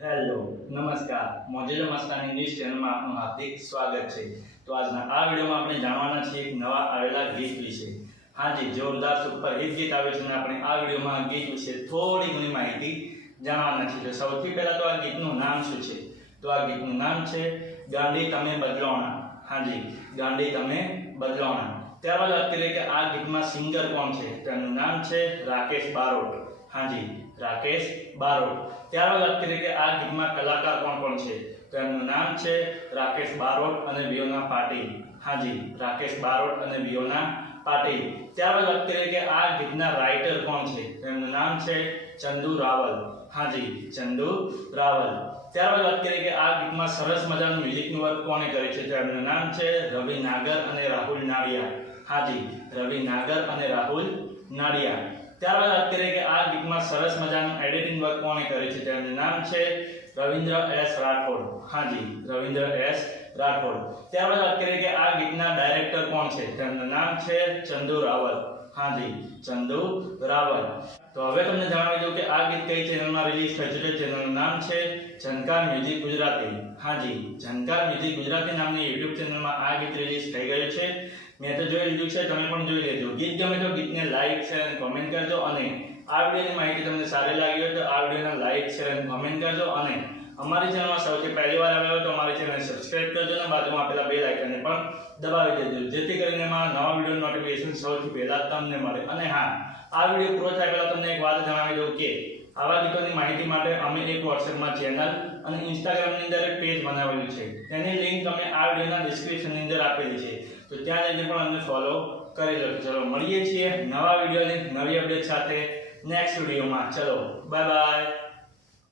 Hello નમસ્કાર મોજેલો Mastan English ચેનલમાં આપનું હાર્દિક સ્વાગત છે। તો આજના આ વિડીયોમાં આપણે જાણવાના છીએ એક નવા આવેલા ગીત વિશે। હાજી જોરદાર સુપર હિટ ગીત આવે છે અને આપણે આ વિડીયોમાં ગીત વિશે થોડી ઘણી માહિતી જાણવાના છીએ। તો સૌથી પહેલા તો આ ગીતનું નામ શું છે? તો આ ગીતનું નામ છે ગાંડી તમે બદલોણા। હાજી ગાંડી તમે બદલોણા। ત્યારબાદ વાત કરીએ કે આ ગીતમાં સિંગર કોણ છે? તો એનું નામ છે રાકેશ બારોટ। હાજી રાકેશ બારોટ। ત્યારબાદ વાત કરીએ કે આ ગીતમાં કલાકાર કોણ કોણ છે? તો એમનું નામ છે રાકેશ બારોટ અને વિયોના પાટીલ। હાજી રાકેશ બારોટ અને વિયોના પાટીલ। ત્યારબાદ વાત કરીએ કે આ ગીતના રાઇટર કોણ છે? તો એમનું નામ છે ચંદુ રાવલ। હાજી ચંદુ રાવલ। ત્યારબાદ વાત કરીએ કે આ ગીતમાં સરસ મજાનું મ્યુઝિકનું વર્ક કોણે કર્યું છે? તો એમનું નામ છે રવિ નાગર અને રાહુલ નાડિયા। હાજી રવિ નાગર અને રાહુલ નાડિયા। ત્યારબાદ વાત કરીએ કે આ ગીતમાં સરસ મજાનું એડિટિંગ વર્ક કોણે કર્યું છે? તેનું નામ છે રવિન્દ્ર એસ રાઠોડ। હાજી રવિન્દ્ર એસ રાઠોડ। ત્યારબાદ વાત કરીએ કે આ ગીતના ડાયરેક્ટર કોણ છે? તેમનું નામ છે ચંદુ રાવલ। હાજી ચંદુ રાવલ। તો હવે તમને જણાવી દઉં કે આ ગીત કઈ ચેનલમાં રિલીઝ થયું છે? ચેનલનું નામ છે ઝનકાર મ્યુઝિક ગુજરાતી। હાજી ઝનકાર મ્યુઝિક ગુજરાતી નામની યુટ્યુબ ચેનલમાં આ ગીત રિલીઝ થઈ ગયું છે। મેં તો જોઈ લીધું છે, તમે પણ જોઈ લેજો। ગીત ગમે તો ગીતને લાઈક શેર અને કોમેન્ટ કરજો અને આ વિડીયોની માહિતી તમને સારી લાગી હોય તો આ વિડીયોને લાઈક શેર અને કોમેન્ટ કરજો અને અમારી ચેનલમાં સૌથી પહેલી વાર આવ્યા હોય તો અમારી ચેનલને સબસ્ક્રાઇબ કરજો અને બાજુમાં આપેલા બેલ આઇકનને પણ દબાવી દેજો જેથી કરીને મારા નવા વિડીયો નોટિફિકેશન સૌથી પહેલા તમને મળે। અને હા, આ વિડીયો પૂરો થાય પહેલા તમને એક વાત જણાવી દઉં કે આવા ગીતોની માહિતી માટે અમે એક વોટ્સએપમાં ચેનલ અને ઇન્સ્ટાગ્રામની અંદર એક પેજ બનાવેલું છે, તેની લિંક તમે આ વિડીયોના ડિસ્ક્રિપ્શનની અંદર આપેલી છે, તો ત્યાં જઈને પણ અમને ફોલો કરી લો। ચલો મળીએ છીએ નવા વિડીયોની નવી અપડેટ સાથે નેક્સ્ટ વિડીયોમાં। ચલો બાય બાય।